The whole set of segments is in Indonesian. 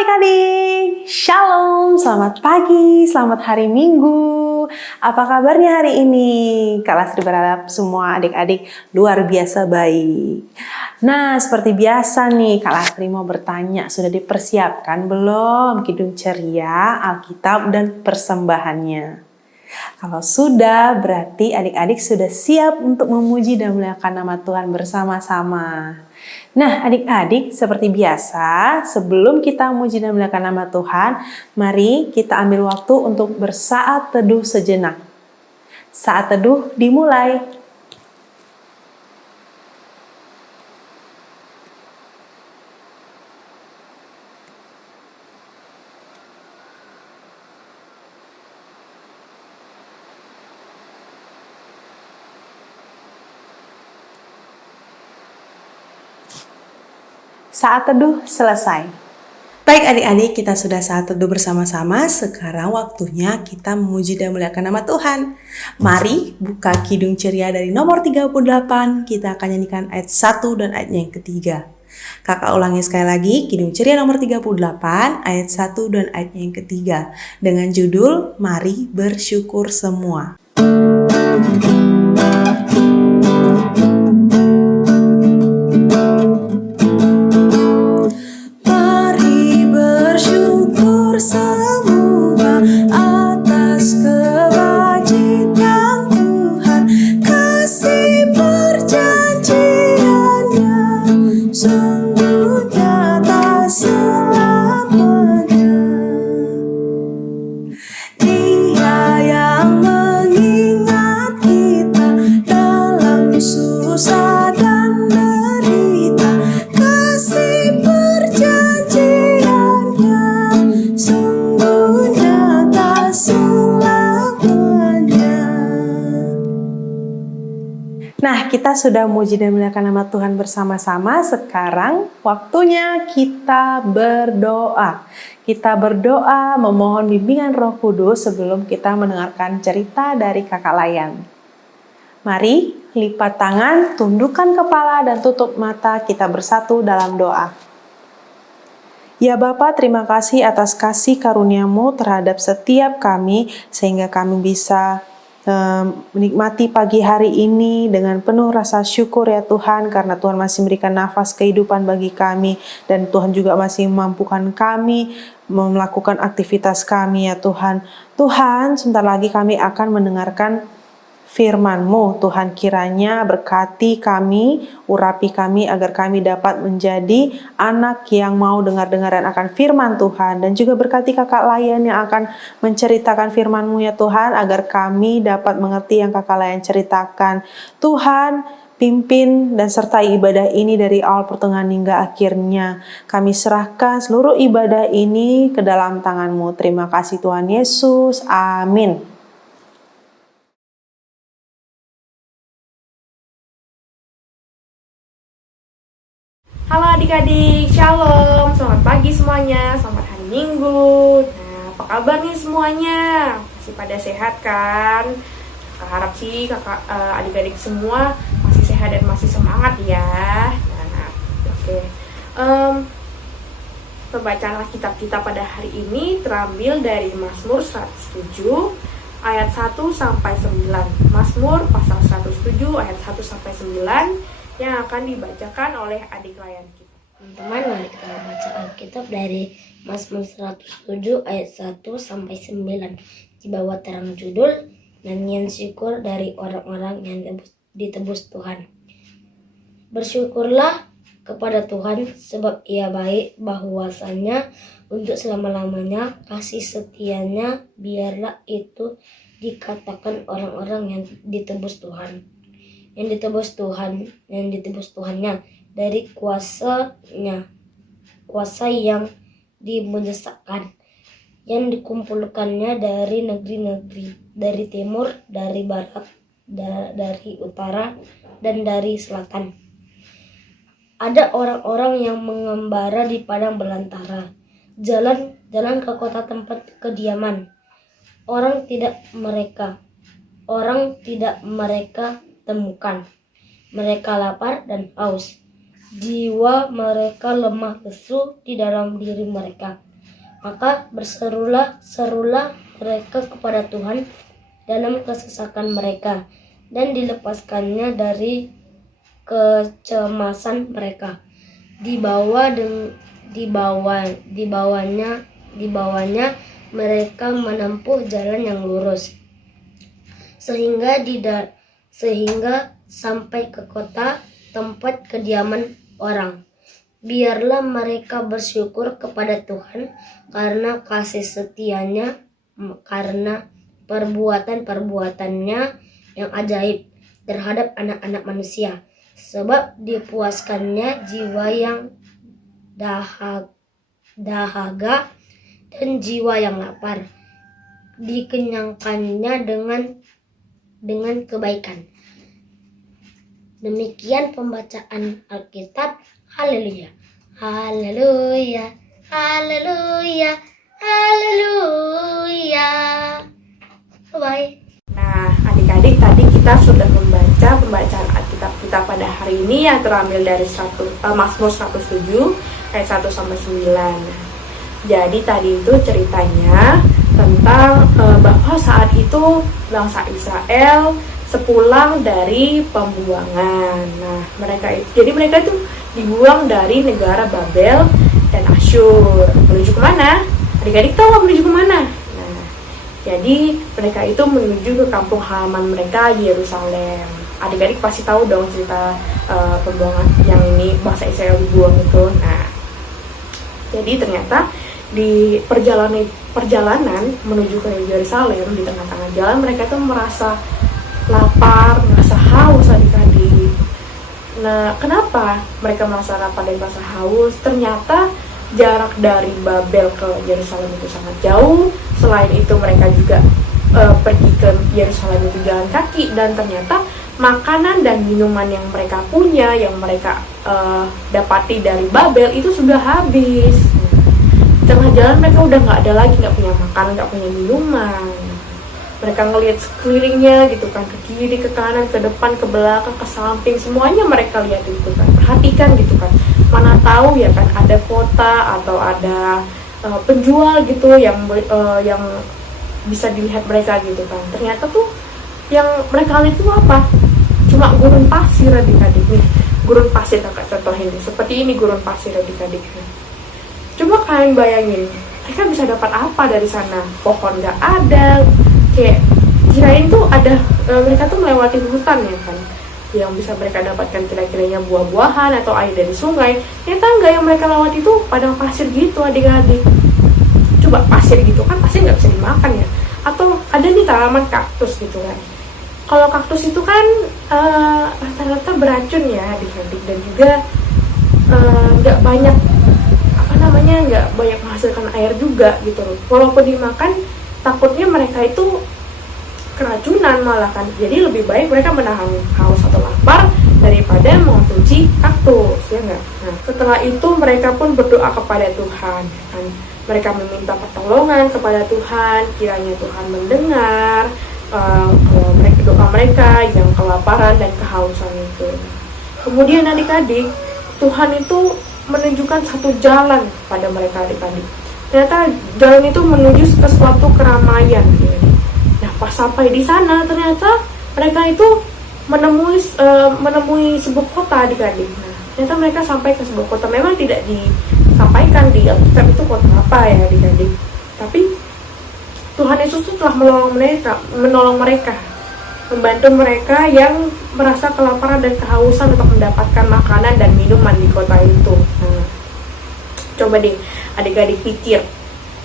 adik-adik, Shalom, selamat pagi, selamat hari Minggu. Apa kabarnya hari ini? Kak Lastri berharap semua adik-adik luar biasa baik. Nah, seperti biasa nih, Kak Lastri mau bertanya, sudah dipersiapkan belum Kidung Ceria, Alkitab, dan persembahannya? Kalau sudah, berarti adik-adik sudah siap untuk memuji dan memuliakan nama Tuhan bersama-sama. Nah, adik-adik, seperti biasa, sebelum kita memuji dan memuliakan nama Tuhan, mari kita ambil waktu untuk bersaat teduh sejenak. Saat teduh dimulai. Saat teduh selesai. Baik adik-adik, kita sudah saat teduh bersama-sama. Sekarang waktunya kita memuji dan memuliakan nama Tuhan. Mari buka Kidung Ceria dari nomor 38. Kita akan nyanyikan ayat 1 dan ayatnya yang ketiga. Kakak ulangi sekali lagi, Kidung Ceria nomor 38, ayat 1 dan ayatnya yang ketiga. Dengan judul, Mari Bersyukur Semua. Nah, kita sudah memuji dan memuliakan nama Tuhan bersama-sama. Sekarang waktunya kita berdoa. Kita berdoa memohon bimbingan Roh Kudus sebelum kita mendengarkan cerita dari Kakak Layan. Mari lipat tangan, tundukkan kepala dan tutup mata, kita bersatu dalam doa. Ya Bapa, terima kasih atas kasih karunia-Mu terhadap setiap kami sehingga kami bisa menikmati pagi hari ini dengan penuh rasa syukur ya Tuhan, karena Tuhan masih memberikan nafas kehidupan bagi kami dan Tuhan juga masih memampukan kami melakukan aktivitas kami ya Tuhan. Tuhan, sebentar lagi kami akan mendengarkan firman-Mu. Tuhan, kiranya berkati kami, urapi kami agar kami dapat menjadi anak yang mau dengar-dengaran akan firman Tuhan. Dan juga berkati Kakak Layan yang akan menceritakan firman-Mu ya Tuhan, agar kami dapat mengerti yang Kakak Layan ceritakan. Tuhan, pimpin dan sertai ibadah ini dari awal pertengahan hingga akhirnya. Kami serahkan seluruh ibadah ini ke dalam tangan-Mu. Terima kasih Tuhan Yesus. Amin. Halo adik-adik, Shalom, selamat pagi semuanya, selamat hari Minggu. Nah, apa kabar nih semuanya? Masih pada sehat kan? Kakak harap sih adik-adik semua masih sehat dan masih semangat ya. Nah, oke. Pembacaan Alkitab kita pada hari ini terambil dari Mazmur 107 ayat 1 sampai 9. Mazmur pasal 107 ayat 1 sampai 9 yang akan dibacakan oleh adik layan kita. Teman-teman, mari kita membaca Alkitab dari Mazmur 107 ayat 1 sampai 9. Di bawah terang judul Nyanyian Syukur dari Orang-orang yang ditebus Tuhan. Bersyukurlah kepada Tuhan sebab Ia baik, bahwasanya untuk selama-lamanya kasih setianya, biarlah itu dikatakan orang-orang yang ditebus Tuhan. Yang ditebus Tuhannya dari kuasanya, kuasa yang dimenyesatkan, yang dikumpulkannya dari negeri-negeri, dari timur, dari barat, dari utara, dan dari selatan. Ada orang-orang yang mengembara di padang belantara, jalan ke kota tempat kediaman. Orang tidak mereka temukan. Mereka lapar dan haus. Jiwa mereka lemah lesu di dalam diri mereka. Maka serulah mereka kepada Tuhan dalam kesesakan mereka, dan dilepaskannya dari kecemasan mereka. Dibawanya mereka menempuh jalan yang lurus, sehingga sampai ke kota, tempat kediaman orang. Biarlah mereka bersyukur kepada Tuhan karena kasih setianya, karena perbuatan-perbuatannya yang ajaib terhadap anak-anak manusia. Sebab dipuaskannya jiwa yang dahaga dan jiwa yang lapar, dikenyangkannya dengan kebaikan. Demikian pembacaan Alkitab. Haleluya, haleluya, haleluya, haleluya. Bye-bye. Nah, adik-adik, tadi kita sudah membaca pembacaan Alkitab kita pada hari ini yang terambil dari Mazmur 107 ayat 1 sampai 9. Jadi tadi itu ceritanya tentang bahwa saat itu bangsa Israel sepulang dari pembuangan. Nah, mereka itu dibuang dari negara Babel dan Asyur. Menuju kemana? Adik-adik tahu menuju kemana? Nah, jadi mereka itu menuju ke kampung halaman mereka, Yerusalem. Adik-adik pasti tahu dong cerita pembuangan yang ini, bangsa Israel dibuang itu. Nah, jadi ternyata di perjalanan menuju ke Yerusalem, di tengah-tengah jalan mereka itu merasa lapar, merasa haus adik-adik. Nah, kenapa mereka merasa lapar dan merasa haus? Ternyata jarak dari Babel ke Yerusalem itu sangat jauh. Selain itu mereka juga pergi ke Yerusalem itu jalan kaki, dan ternyata makanan dan minuman yang mereka punya, yang mereka dapati dari Babel itu sudah habis. Tengah jalan mereka udah nggak ada lagi, nggak punya makanan, nggak punya minuman. Mereka ngelihat sekelilingnya gitu kan, ke kiri, ke kanan, ke depan, ke belakang, ke samping, semuanya mereka lihat itu kan, perhatikan gitu kan. Mana tahu ya kan ada kota atau ada penjual gitu yang bisa dilihat mereka gitu kan. Ternyata tuh yang mereka lihat itu apa? Cuma gurun pasir adik-adik nih. Gurun pasir kakak contohin nih. Seperti ini gurun pasir adik-adik. Coba kalian bayangin, mereka bisa dapat apa dari sana? Pohon nggak ada. Kayak kirain tuh ada mereka tuh melewati hutan ya kan, yang bisa mereka dapatkan kira-kiranya buah-buahan atau air dari sungai. Ternyata enggak, yang mereka lewati itu padang pasir gitu adik-adik. Coba pasir gitu kan pasti nggak bisa dimakan ya. Atau ada nih tanaman kaktus gitu kan. Kalau kaktus itu kan rata-rata beracun ya adik-adik, dan juga nggak banyak nggak banyak menghasilkan air juga gitu loh. Walaupun dimakan takutnya mereka itu keracunan malah kan. Jadi lebih baik mereka menahan haus atau lapar daripada mengonsumsi kaktus, ya enggak? Nah, setelah itu mereka pun berdoa kepada Tuhan kan. Mereka meminta pertolongan kepada Tuhan, kiranya Tuhan mendengar doa mereka yang kelaparan dan kehausan itu. Kemudian adik-adik, Tuhan itu menunjukkan satu jalan pada mereka adik-adik. Ternyata jalan itu menuju ke suatu keramaian. Nah, pas sampai di sana ternyata mereka itu menemui sebuah kota adik-adik. Nah, ternyata mereka sampai ke sebuah kota. Memang tidak disampaikan di Alkitab itu kota apa ya adik-adik. Tapi Tuhan Yesus itu telah menolong mereka, membantu mereka yang merasa kelaparan dan kehausan untuk mendapatkan makanan dan minuman di kota itu. Nah, coba deh adik-adik pikir,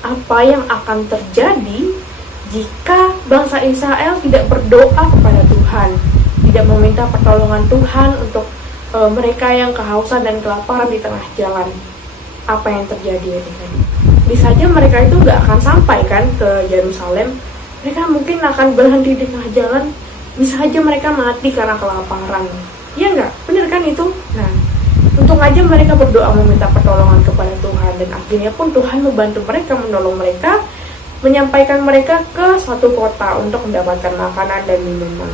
apa yang akan terjadi jika bangsa Israel tidak berdoa kepada Tuhan, tidak meminta pertolongan Tuhan untuk mereka yang kehausan dan kelaparan di tengah jalan? Apa yang terjadi adik-adik? Bisa saja mereka itu nggak akan sampai kan ke Yerusalem. Mereka mungkin akan berhenti di tengah jalan. Bisa saja mereka mati karena kelaparan. Iya nggak? Bener kan itu? Nah, untung aja mereka berdoa meminta pertolongan kepada Tuhan, dan akhirnya pun Tuhan membantu mereka, menolong mereka, menyampaikan mereka ke suatu kota untuk mendapatkan makanan dan minuman.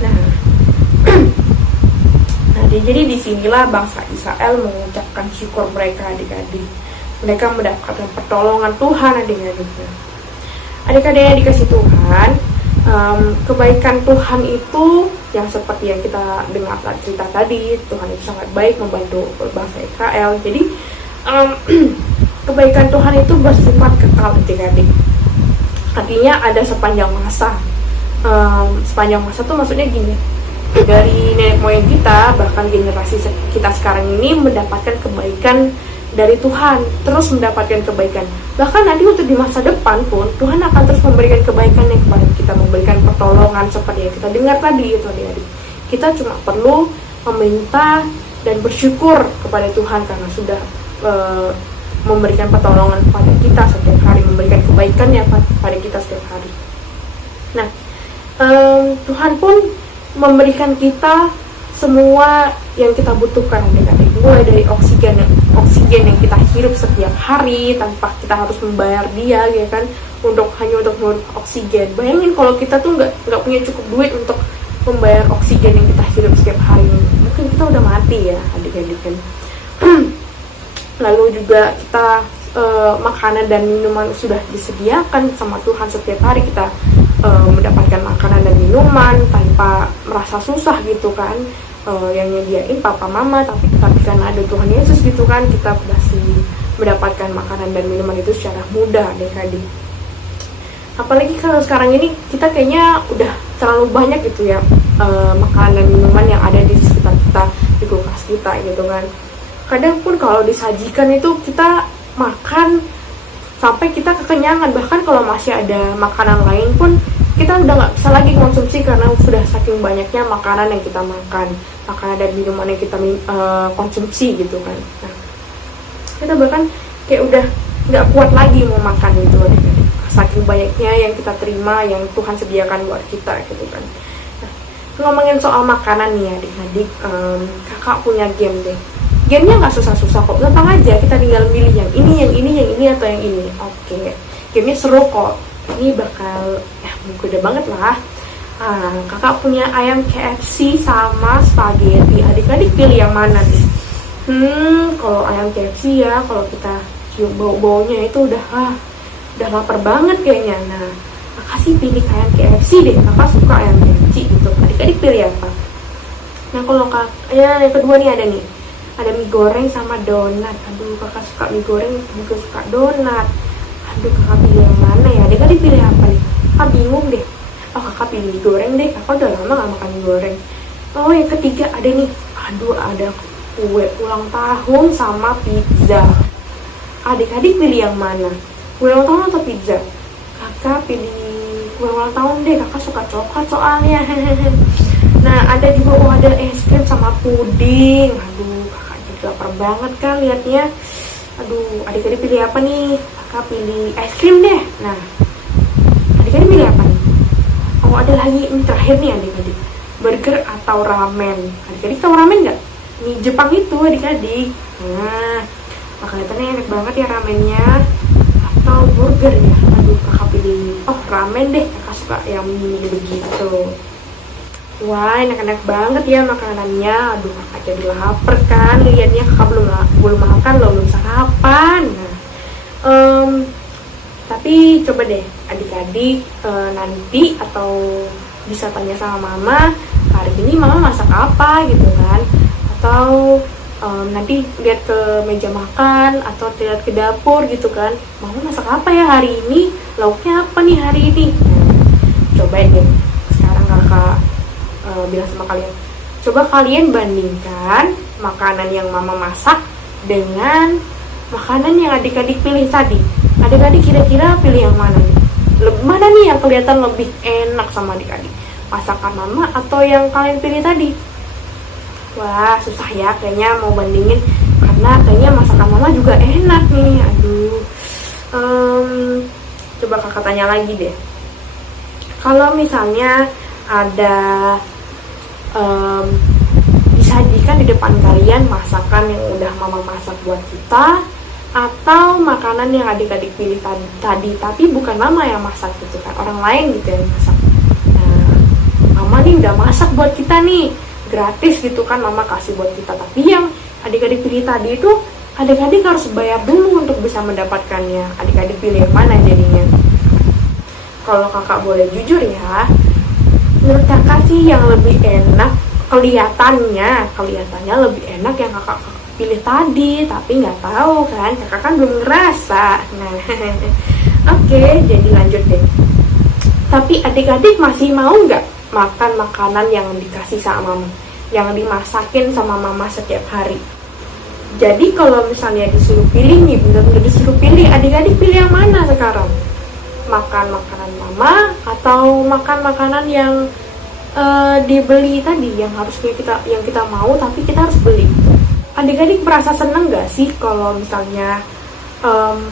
Nah, jadi disinilah bangsa Israel mengucapkan syukur mereka adik-adik. mereka mendapatkan pertolongan Tuhan adik-adiknya. Adik-adik yang dikasih Tuhan, kebaikan Tuhan itu yang seperti yang kita dengar cerita tadi, Tuhan itu sangat baik membantu bangsa Israel. Jadi kebaikan Tuhan itu bersifat kekal adik-adik. Artinya ada sepanjang masa. Sepanjang masa tuh maksudnya gini, dari nenek moyang kita, bahkan generasi kita sekarang ini mendapatkan kebaikan dari Tuhan, terus mendapatkan kebaikan. Bahkan nanti untuk di masa depan pun Tuhan akan terus memberikan kebaikannya kepada kita, memberikan pertolongan seperti yang kita dengar tadi itu adik-adik. Kita cuma perlu meminta dan bersyukur kepada Tuhan karena sudah memberikan pertolongan kepada kita setiap hari, memberikan kebaikannya pada kita setiap hari. Nah, Tuhan pun memberikan kita semua yang kita butuhkan adik-adik, mulai dari oksigen yang kita hirup setiap hari tanpa kita harus membayar dia, ya kan, hanya untuk menghirup oksigen. Bayangin kalau kita tuh nggak punya cukup duit untuk membayar oksigen yang kita hirup setiap hari, mungkin kita udah mati ya adik-adik kan. Lalu juga kita makanan dan minuman sudah disediakan sama Tuhan setiap hari, kita mendapatkan makanan dan minuman tanpa merasa susah gitu kan. Yang nyediain papa mama, tapi karena ada Tuhan Yesus gitu kan, kita masih mendapatkan makanan dan minuman itu secara mudah adik-adik. Apalagi kalau sekarang ini kita kayaknya udah terlalu banyak gitu ya makanan dan minuman yang ada di sekitar kita, di kulkas kita gitu kan. Kadang pun kalau disajikan itu kita makan sampai kita kekenyangan, bahkan kalau masih ada makanan lain pun kita udah nggak bisa lagi konsumsi karena sudah saking banyaknya makanan yang kita makan, makanan dan minuman yang kita konsumsi gitu kan. Nah, kita bahkan kayak udah nggak kuat lagi mau makan gitu, saking banyaknya yang kita terima, yang Tuhan sediakan buat kita gitu kan. Nah, ngomongin soal makanan nih adik-adik, kakak punya game deh. Gamenya nggak susah-susah kok, gampang aja, kita tinggal milih yang ini atau yang ini. Oke, gamenya seru kok. Ini bakal menggoda banget lah. Kakak punya ayam KFC sama spaghetti. Adik-adik pilih yang mana nih? Kalau ayam KFC ya, kalau kita cium bau-baunya itu udah lapar banget kayaknya. Nah, kakak sih pilih ayam KFC deh. Kakak suka ayam KFC gitu. Adik-adik pilih apa? Nah, kalau yang kedua nih ada mie goreng sama donat. Aduh, kakak suka mie goreng, juga suka donat. Aduh, kakak pilih yang mana ya? Adik-adik pilih apa nih? Kakak bingung deh. Oh, kakak pilih mie goreng deh. Kakak udah lama gak makan mie goreng. Oh, yang ketiga ada nih. Aduh, ada kue ulang tahun sama pizza. Adik-adik pilih yang mana? Kue ulang tahun atau pizza? Kakak pilih kue ulang tahun deh. Kakak suka coklat soalnya. Nah, ada juga ada es krim sama puding. Aduh, kakak jadi lapar banget kan liatnya. Aduh, adik-adik pilih apa nih? Kakak pilih es krim deh. Nah, adik-adik pilih apa nih? Oh, ada lagi ini terakhir nih adik-adik, burger atau ramen. Adik-adik tahu ramen nggak? Mie Jepang itu adik-adik. Nah, makanannya enak banget ya ramennya. Atau burger ya? Aduh, kakak pilih ramen deh. Kakak suka yang mini begitu. Wah, enak-enak banget ya makanannya. Aduh, kakak jadi lapar kan lihatnya. Kakak belum makan loh, belum sarapan. Nah, tapi coba deh adik-adik nanti atau bisa tanya sama mama, hari ini mama masak apa gitu kan. Atau nanti lihat ke meja makan atau lihat ke dapur gitu kan, mama masak apa ya hari ini, lauknya apa nih hari ini. Coba deh sekarang kakak bilang sama kalian, coba kalian bandingkan makanan yang mama masak dengan makanan yang adik-adik pilih tadi. Adik-adik kira-kira pilih yang mana nih? Mana nih yang kelihatan lebih enak sama adik-adik? Masakan mama atau yang kalian pilih tadi? Wah, susah ya kayaknya mau bandingin, karena kayaknya masakan mama juga enak nih. Aduh, coba kakak tanya lagi deh. Kalau misalnya ada disajikan di depan kalian masakan yang udah mama masak buat kita, atau makanan yang adik-adik pilih tadi tapi bukan mama yang masak gitu kan, orang lain gitu yang masak. Nah, mama nih udah masak buat kita nih, gratis gitu kan mama kasih buat kita, tapi yang adik-adik pilih tadi itu adik-adik harus bayar dulu untuk bisa mendapatkannya. Adik-adik pilih yang mana jadinya? Kalau kakak boleh jujur ya, menurut kakak sih yang lebih enak, kelihatannya lebih enak yang kakak pilih tadi, tapi nggak tahu kan, kakak kan belum ngerasa. Nah, oke, jadi lanjut deh. Tapi adik-adik masih mau nggak makan makanan yang dikasih sama mama, yang dimasakin sama mama setiap hari? Jadi kalau misalnya disuruh pilih nih, bener-bener disuruh pilih, adik-adik pilih yang mana sekarang? Makan makanan mama atau makan makanan yang dibeli tadi, yang kita mau tapi kita harus beli? Adik-adik merasa seneng gak sih kalau misalnya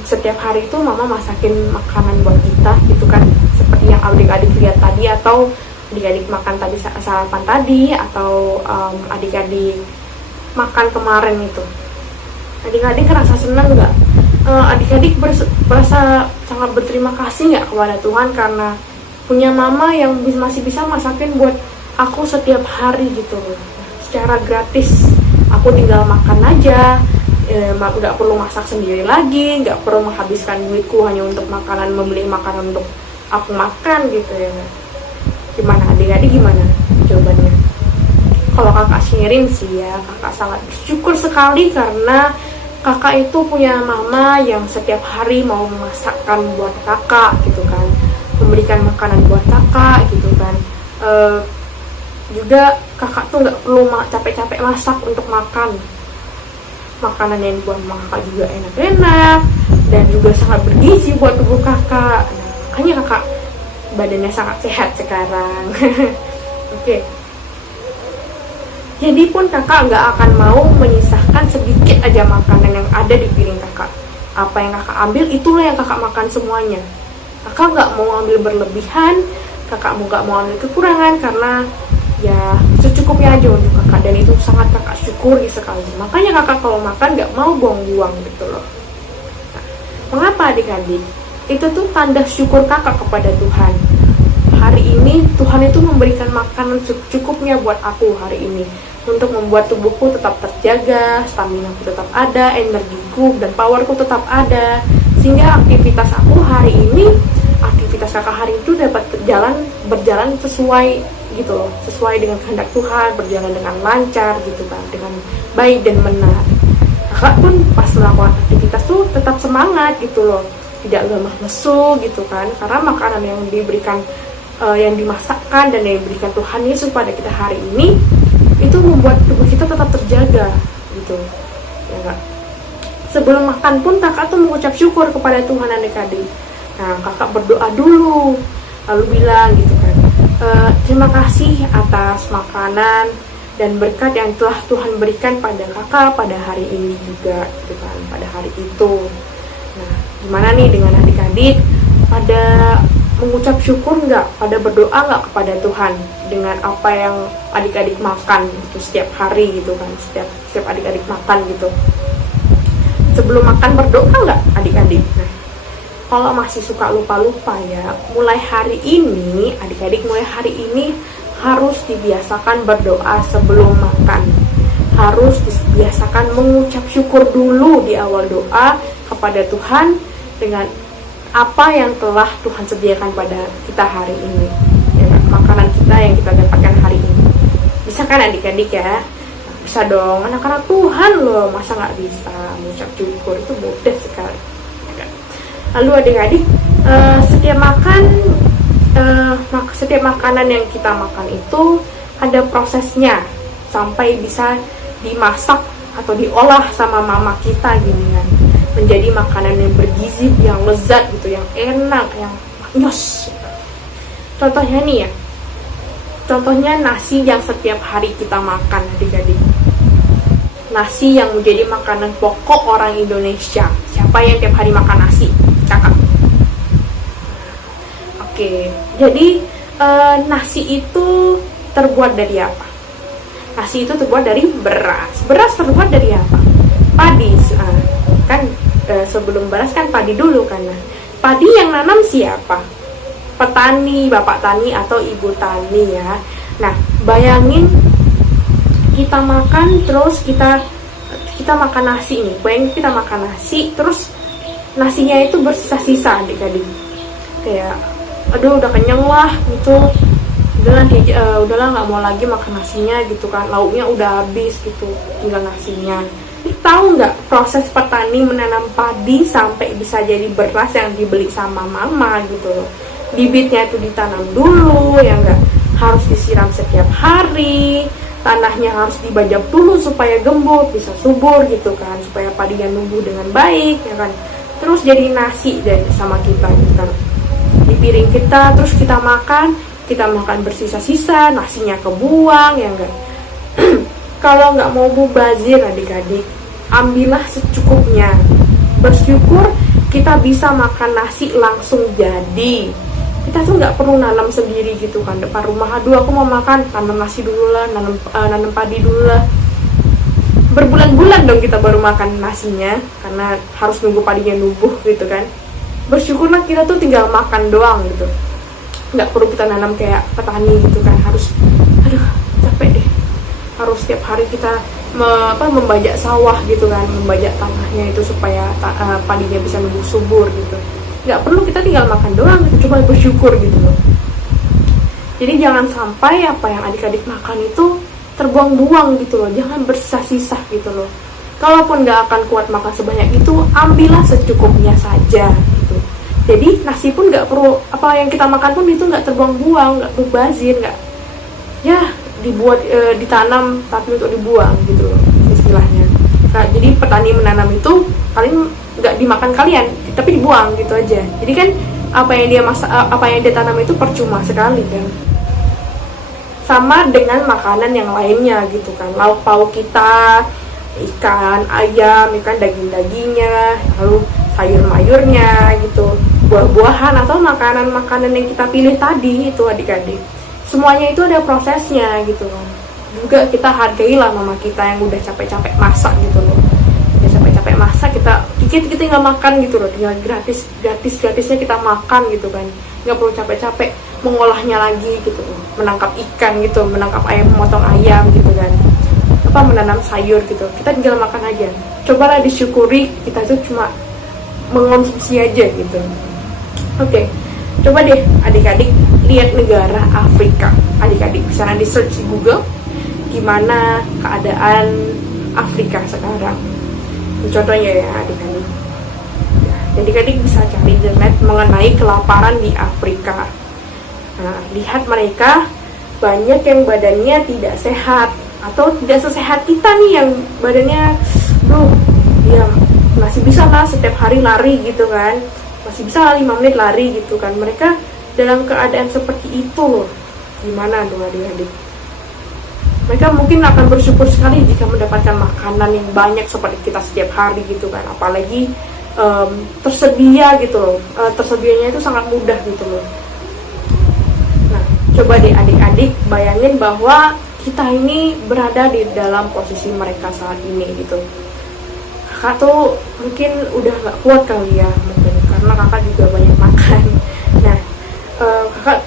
setiap hari itu mama masakin makanan buat kita gitu kan, seperti yang adik-adik lihat tadi, atau adik-adik makan tadi sarapan tadi, atau adik-adik makan kemarin itu? Adik-adik ngerasa seneng gak? Adik-adik berasa sangat berterima kasih nggak kepada Tuhan karena punya mama yang masih bisa masakin buat aku setiap hari gitu loh, secara gratis. Aku tinggal makan aja, nggak perlu masak sendiri lagi, nggak perlu menghabiskan duitku hanya untuk membeli makanan untuk aku makan gitu ya. Gimana adik-adik, gimana jawabannya? Kalau kakak sharing sih ya, kakak sangat bersyukur sekali karena kakak itu punya mama yang setiap hari mau memasakkan buat kakak gitu kan, memberikan makanan buat kakak gitu kan. Juga kakak tuh nggak perlu capek-capek masak untuk makan. Makanan yang buat kakak juga enak-enak dan juga sangat bergizi buat tubuh kakak. Nah, makanya kakak badannya sangat sehat sekarang. Oke. Jadi pun kakak nggak akan mau menyisahkan sedikit aja makanan yang ada di piring kakak. Apa yang kakak ambil, itulah yang kakak makan semuanya. Kakak nggak mau ambil berlebihan, kakak nggak mau ambil kekurangan, karena ya secukupnya aja untuk kakak. Dan itu sangat kakak syukuri sekali. Makanya kakak kalau makan nggak mau buang-buang gitu loh. Nah, mengapa adik-adik? Itu tuh tanda syukur kakak kepada Tuhan. Hari ini Tuhan itu memberikan makanan secukupnya buat aku hari ini, untuk membuat tubuhku tetap terjaga, stamina ku tetap ada, energiku dan powerku tetap ada, sehingga aktivitas aku hari ini, aktivitas kakak hari itu dapat berjalan sesuai gitu loh, sesuai dengan kehendak Tuhan, berjalan dengan lancar gitu kan, dengan baik dan benar. Kakak pun pas melakukan aktivitas tuh tetap semangat gitu loh, tidak lemah lesu gitu kan, karena makanan yang diberikan, yang dimasakkan dan yang diberikan Tuhan Yesus pada kita hari ini itu membuat tubuh kita tetap terjaga gitu ya kak. Sebelum makan pun kakak tuh mengucap syukur kepada Tuhan adik-adik. Nah, kakak berdoa dulu lalu bilang gitu kan, terima kasih atas makanan dan berkat yang telah Tuhan berikan pada kakak pada hari ini juga gitu kan, pada hari itu. Nah, gimana nih dengan adik-adik, pada mengucap syukur nggak, pada berdoa nggak kepada Tuhan dengan apa yang adik-adik makan gitu setiap hari gitu kan, setiap adik-adik makan gitu. Sebelum makan berdoa nggak adik-adik? Nah, kalau masih suka lupa-lupa ya, mulai hari ini adik-adik harus dibiasakan berdoa sebelum makan. Harus dibiasakan mengucap syukur dulu di awal doa kepada Tuhan dengan apa yang telah Tuhan sediakan pada kita hari ini ya, makanan kita yang kita dapatkan hari ini. Bisa kan adik-adik ya? Bisa dong, anak-anak Tuhan loh, masa nggak bisa mengucap syukur? Itu mudah sekali ya. Lalu adik-adik, setiap makanan yang kita makan itu ada prosesnya sampai bisa dimasak atau diolah sama mama kita gini kan, menjadi makanan yang bergizi, yang lezat gitu, yang enak, yang maknyos. Contohnya nih ya, contohnya nasi yang setiap hari kita makan adik-adik. Nasi yang menjadi makanan pokok orang Indonesia. Siapa yang tiap hari makan nasi? Kakak. Oke, jadi nasi itu terbuat dari apa? Nasi itu terbuat dari beras. Beras terbuat dari apa? Padi. Kan sebelum beras kan padi dulu kan. Nah, padi yang nanam siapa? Petani, bapak tani atau ibu tani ya. Nah, bayangin kita makan terus kita kita makan nasi nih, bayangin kita makan nasi, terus nasinya itu bersisa-sisa adik-adik. Kayak, aduh udah kenyang lah gitu, udahlah nggak mau lagi makan nasinya gitu kan, lauknya udah habis gitu, tinggal nasinya. Tahu nggak proses petani menanam padi sampai bisa jadi beras yang dibeli sama mama gitu loh. Bibitnya itu ditanam dulu, ya nggak, harus disiram setiap hari, tanahnya harus dibajak dulu supaya gembur, bisa subur gitu kan, supaya padinya numbuh dengan baik, ya kan. Terus jadi nasi jadi sama kita gitu kan, di piring kita, terus kita makan bersisa-sisa, nasinya kebuang, ya enggak. Kalau nggak mau mubazir adik-adik, ambillah secukupnya. Bersyukur kita bisa makan nasi langsung jadi. Kita tuh nggak perlu nanam sendiri gitu kan, depan rumah, aduh aku mau makan, tanam nasi dulu lah, nanam padi dulu lah. Berbulan-bulan dong kita baru makan nasinya, karena harus nunggu padinya numbuh gitu kan. Bersyukurlah kita tuh tinggal makan doang gitu, nggak perlu kita nanam kayak petani gitu kan, harus, aduh capek deh, harus setiap hari kita membajak sawah gitu kan, membajak tanahnya itu supaya padinya bisa numbuh subur gitu. Nggak perlu, kita tinggal makan doang gitu, coba bersyukur gitu loh. Jadi jangan sampai apa yang adik-adik makan itu terbuang-buang gitu loh, jangan bersisa-sisa gitu loh. Kalaupun nggak akan kuat makan sebanyak itu, ambillah secukupnya saja gitu. Jadi nasi pun nggak perlu, apa yang kita makan pun itu nggak terbuang-buang, nggak mubazir, nggak ya dibuat ditanam tapi untuk dibuang gitu loh istilahnya. Nah, jadi petani menanam itu paling nggak dimakan kalian, tapi dibuang gitu aja. Jadi kan apa yang dia tanam itu percuma sekali kan. Sama dengan makanan yang lainnya gitu kan, lauk pauk kita, ikan, ayam, daging-dagingnya, lalu sayur-mayurnya gitu, buah-buahan atau makanan-makanan yang kita pilih tadi itu adik-adik. Semuanya itu ada prosesnya gitu kan. Juga kita hargailah mama kita yang udah capek-capek masak gitu loh. Udah capek-capek masak, kita tinggal makan gitu loh, tinggal gratisnya kita makan gitu kan. Nggak perlu capek-capek mengolahnya lagi gitu, menangkap ikan gitu, menangkap ayam, memotong ayam gitu kan, menanam sayur gitu, kita tinggal makan aja. Cobalah disyukuri, kita itu cuma mengonsumsi aja gitu. Oke, coba deh adik-adik lihat negara Afrika. Adik-adik bisa di search di Google gimana keadaan Afrika sekarang. Ini contohnya ya adik-adik. Adik-adik bisa cari internet mengenai kelaparan di Afrika. Nah, lihat mereka banyak yang badannya tidak sehat atau tidak sesehat kita nih yang badannya, dia masih bisa lah setiap hari lari gitu kan, masih bisa lah 5 menit lari gitu kan. Mereka dalam keadaan seperti itu loh, gimana dong adik-adik? Mereka mungkin akan bersyukur sekali jika mendapatkan makanan yang banyak seperti kita setiap hari gitu kan, apalagi tersedia gitu loh, tersedianya itu sangat mudah gitu loh. Nah, coba deh adik-adik bayangin bahwa kita ini berada di dalam posisi mereka saat ini gitu. Kakak tuh mungkin udah gak kuat kali ya, mungkin karena kakak juga banyak makan. Nah, kakak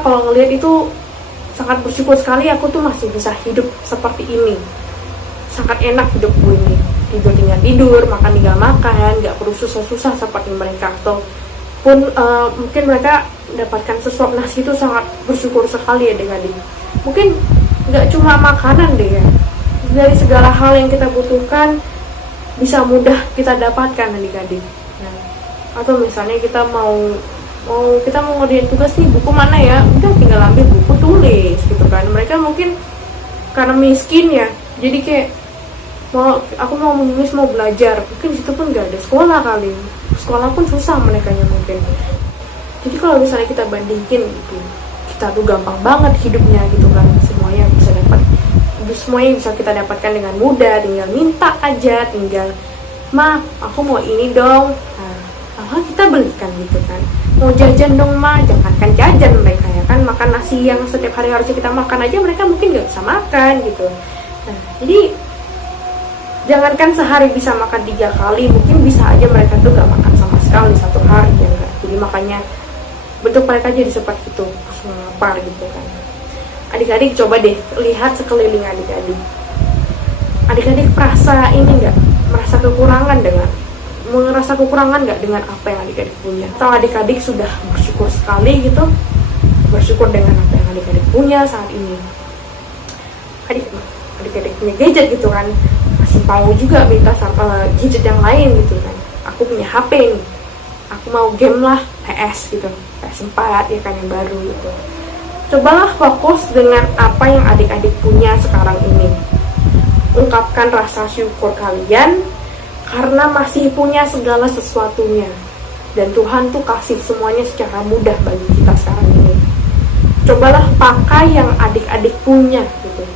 kalau ngelihat itu sangat bersyukur sekali, aku tuh masih bisa hidup seperti ini. Sangat enak hidupku ini, tinggal tidur, makan tinggal makan, gak perlu susah-susah seperti mereka. Ataupun mungkin mereka mendapatkan sesuap nasi itu sangat bersyukur sekali ya adik-adik. Mungkin gak cuma makanan deh ya, dari segala hal yang kita butuhkan bisa mudah kita dapatkan adik-adik. Nah, atau misalnya kita mau ngerjain tugas nih, buku mana ya, udah tinggal ambil buku tulis gitu kan. Mereka mungkin karena miskin ya, jadi kayak aku mau menulis, mau belajar, mungkin di situ pun gak ada sekolah kali, sekolah pun susah mereka mungkin. Jadi kalau misalnya kita bandingin gitu, kita tuh gampang banget hidupnya gitu kan, semuanya bisa kita dapatkan dengan mudah, tinggal minta aja, tinggal aku mau ini dong, nah kita belikan gitu kan. Mau jajan dong jangankan jajan mereka ya kan, makan nasi yang setiap hari harusnya kita makan aja mereka mungkin gak bisa makan gitu. Nah, jadi jangankan sehari bisa makan 3 kali, mungkin bisa aja mereka tuh gak makan sama sekali 1 hari ya enggak. Jadi makanya bentuk mereka jadi seperti itu, lapar gitu kan. Adik-adik coba deh lihat sekeliling adik-adik. adik-adik merasa ini nggak, merasa kekurangan nggak dengan apa yang adik-adik punya? Atau adik-adik sudah bersyukur sekali gitu, bersyukur dengan apa yang adik-adik punya saat ini? Adik-adik punya gadget gitu kan, masih mau juga minta sama gadget yang lain gitu kan. Aku punya HP nih, aku mau game lah, PS gitu, PS4 ya kan, yang baru gitu. Cobalah fokus dengan apa yang adik-adik punya sekarang ini. Ungkapkan rasa syukur kalian karena masih punya segala sesuatunya, dan Tuhan tuh kasih semuanya secara mudah bagi kita sekarang ini. Cobalah pakai yang adik-adik punya gitu.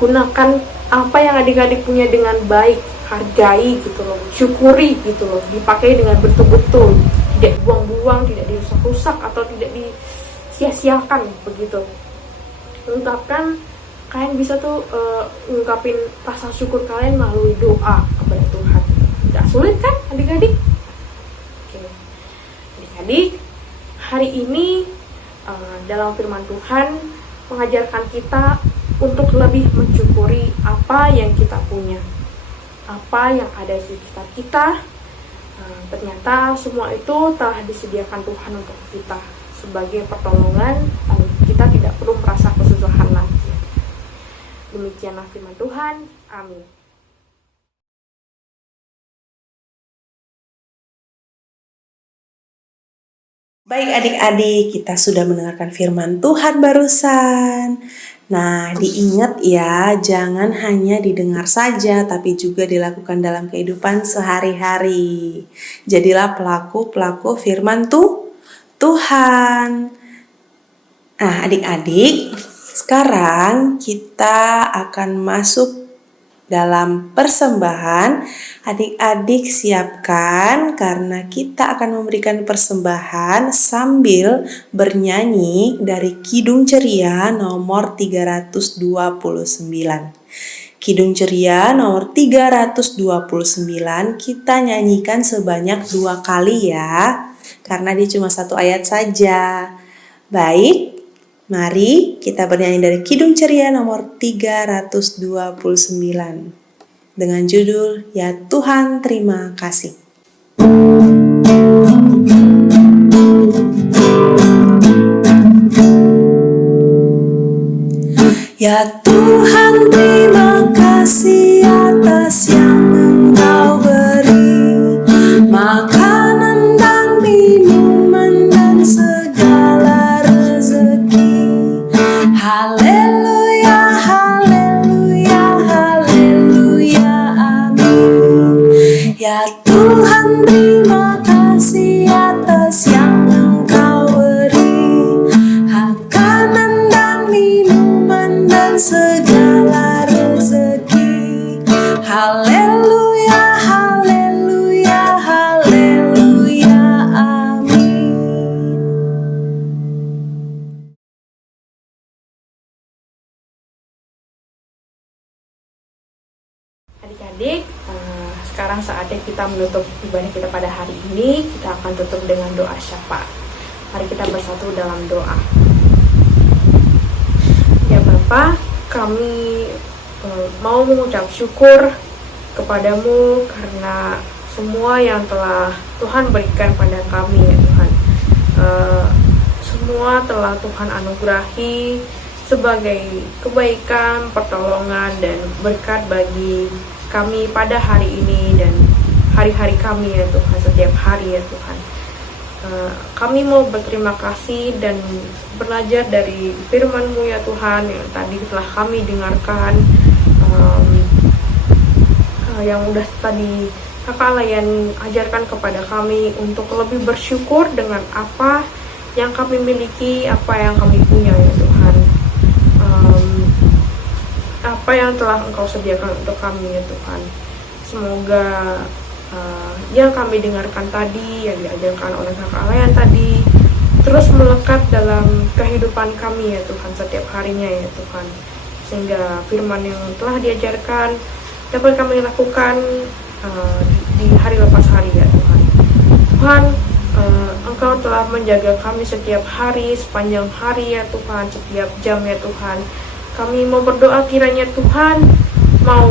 Gunakan apa yang adik-adik punya dengan baik, hargai gitu loh, syukuri gitu loh, dipakai dengan betul-betul, tidak buang-buang, tidak dirusak-rusak atau tidak disia-siakan begitu. Ungkapkan, kalian bisa tuh ungkapin rasa syukur kalian melalui doa kepada Tuhan. Tidak sulit kan adik-adik? Oke. Adik-adik, hari ini dalam firman Tuhan mengajarkan kita untuk lebih mensyukuri apa yang kita punya, apa yang ada di sekitar kita. Ternyata semua itu telah disediakan Tuhan untuk kita sebagai pertolongan, dan kita tidak perlu merasa kesusahan lagi. Demikianlah firman Tuhan. Amin. Baik adik-adik, kita sudah mendengarkan firman Tuhan barusan. Nah, diingat ya, jangan hanya didengar saja, tapi juga dilakukan dalam kehidupan sehari-hari. Jadilah pelaku-pelaku firman Tuhan. Nah, adik-adik, sekarang kita akan masuk dalam persembahan. Adik-adik siapkan, karena kita akan memberikan persembahan sambil bernyanyi dari Kidung Ceria nomor 329. Kidung Ceria nomor 329 kita nyanyikan sebanyak 2 kali ya, karena dia cuma 1 ayat saja. Baik, mari kita bernyanyi dari Kidung Ceria nomor 329 dengan judul Ya Tuhan Terima Kasih. Ya Tuhan, terima kasih atas yang Engkau beri, makanan dan minuman dan segala rezeki. Haleluya, haleluya, haleluya, amin. Ya Tuhan, terima kasih atas yang Engkau beri, makanan dan minuman dan segala rezeki. Haleluya, haleluya, haleluya, amin. Adik-adik, sekarang saatnya kita menutup ibadah kita pada hari ini. Kita akan tutup dengan doa syafaat. Mari kita bersatu dalam doa. Ya Bapa, kami mau mengucap syukur kepadamu karena semua yang telah Tuhan berikan pada kami ya Tuhan. Semua telah Tuhan anugerahi sebagai kebaikan, pertolongan, dan berkat bagi kami pada hari ini dan hari-hari kami ya Tuhan, setiap hari ya Tuhan. Kami mau berterima kasih dan belajar dari firman-Mu ya Tuhan yang tadi telah kami dengarkan, yang udah tadi Kakak Layan ajarkan kepada kami untuk lebih bersyukur dengan apa yang kami miliki, apa yang kami punya ya Tuhan. Apa yang telah Engkau sediakan untuk kami ya Tuhan. Semoga yang kami dengarkan tadi, yang diajarkan oleh Kakak Layan tadi, terus melekat dalam kehidupan kami ya Tuhan, setiap harinya ya Tuhan. Sehingga firman yang telah diajarkan dapat kami lakukan di hari lepas hari ya Tuhan. Tuhan, Engkau telah menjaga kami setiap hari, sepanjang hari ya Tuhan, setiap jam ya Tuhan. Kami mau berdoa kiranya Tuhan, mau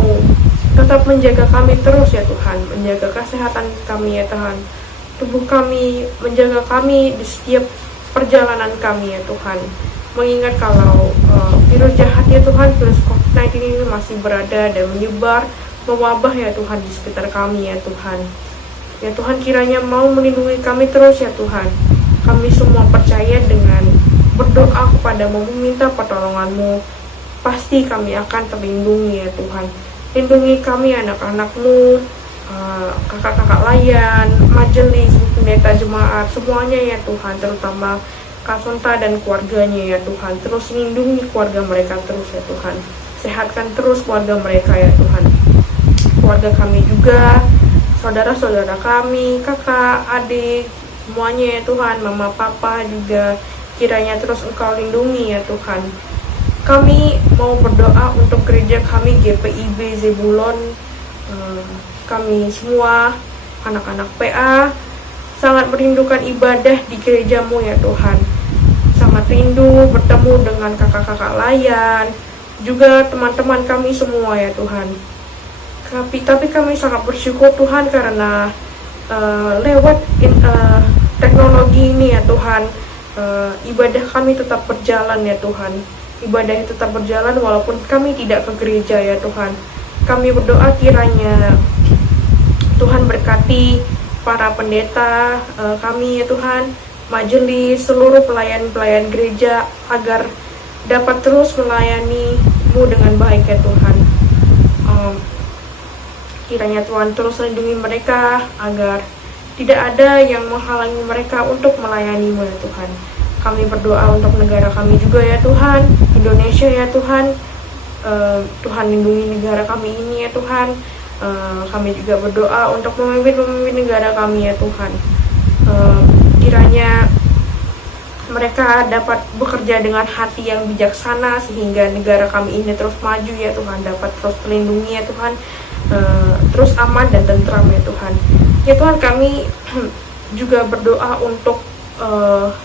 tetap menjaga kami terus ya Tuhan, menjaga kesehatan kami ya Tuhan, tubuh kami, menjaga kami di setiap perjalanan kami ya Tuhan. Mengingat kalau virus jahat ya Tuhan, virus COVID-19 ini masih berada dan menyebar, mewabah ya Tuhan di sekitar kami ya Tuhan. Ya Tuhan, kiranya mau melindungi kami terus ya Tuhan. Kami semua percaya dengan berdoa kepadamu, meminta pertolonganmu, pasti kami akan terlindungi ya Tuhan. Lindungi kami anak-anakmu, kakak-kakak layan, majelis, pendeta jemaat, semuanya ya Tuhan, terutama Kak Sonta dan keluarganya ya Tuhan. Terus lindungi keluarga mereka terus ya Tuhan. Sehatkan terus keluarga mereka ya Tuhan. Keluarga kami juga, saudara-saudara kami, kakak, adik, semuanya ya Tuhan, mama, papa juga, kiranya terus Engkau lindungi ya Tuhan. Kami mau berdoa untuk gereja kami GPIB Zebulon, kami semua anak-anak PA sangat merindukan ibadah di gerejamu ya Tuhan. Sangat rindu bertemu dengan kakak-kakak layan, juga teman-teman kami semua ya Tuhan. Tapi kami sangat bersyukur Tuhan karena lewat teknologi ini ya Tuhan, ibadah kami tetap berjalan ya Tuhan. Ibadah tetap berjalan walaupun kami tidak ke gereja ya Tuhan. Kami berdoa kiranya Tuhan berkati para pendeta kami ya Tuhan, majelis, seluruh pelayan-pelayan gereja agar dapat terus melayani-Mu dengan baik ya Tuhan. Kiranya Tuhan terus lindungi mereka agar tidak ada yang menghalangi mereka untuk melayani-Mu ya Tuhan. Kami berdoa untuk negara kami juga ya Tuhan, Indonesia ya Tuhan. Tuhan lindungi negara kami ini ya Tuhan. Kami juga berdoa untuk pemimpin-pemimpin negara kami ya Tuhan. Kiranya mereka dapat bekerja dengan hati yang bijaksana sehingga negara kami ini terus maju ya Tuhan, dapat terus terlindungi ya Tuhan, terus aman dan tentram ya Tuhan. Ya Tuhan, kami juga berdoa untuk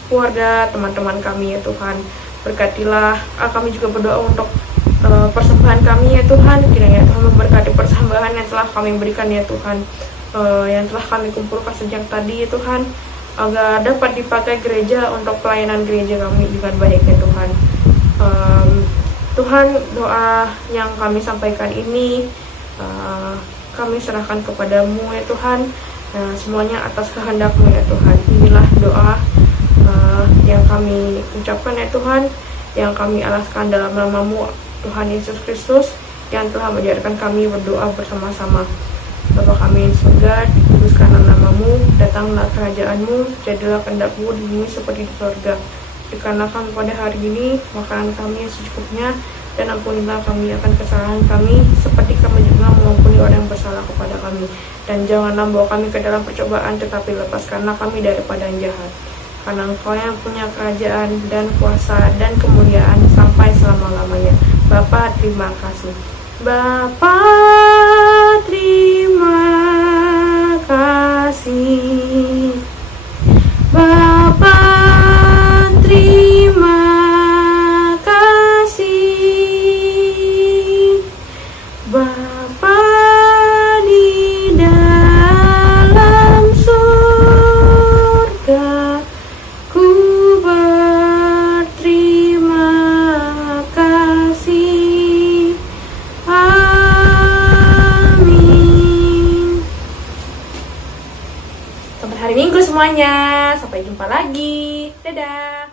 keluarga teman-teman kami ya Tuhan. Berkatilah, kami juga berdoa untuk persembahan kami ya Tuhan. Kiranya Tuhan memberkati persembahan yang telah kami berikan ya Tuhan, yang telah kami kumpulkan sejak tadi ya Tuhan, agar dapat dipakai gereja untuk pelayanan gereja kami dengan baik ya Tuhan. Tuhan, doa yang kami sampaikan ini kami serahkan kepadamu ya Tuhan. Semuanya atas kehendak-Mu ya Tuhan. Inilah doa yang kami ucapkan ya Tuhan, yang kami alaskan dalam nama-Mu Tuhan Yesus Kristus, yang telah mengajarkan kami berdoa bersama-sama. Bapa kami di surga, dikuduskanlah nama-Mu, datanglah kerajaan-Mu, jadilah kehendak-Mu di bumi seperti di surga. Berikanlah kami pada hari ini makanan kami yang secukupnya, dan ampunilah kami akan kesalahan kami, seperti kami juga mengampuni orang yang bersalah kepada kami. Dan janganlah bawa kami ke dalam percobaan, tetapi lepaskanlah kami daripada yang jahat. Karena Engkau yang punya kerajaan dan kuasa dan kemuliaan sampai selama-lamanya. Bapa, terima kasih. Bapa, terima kasih. Bapa, terima kasih. Bapa di dalam surga, ku berterima kasih. Amin. Selamat hari Minggu semuanya. Sampai jumpa lagi. Dadah.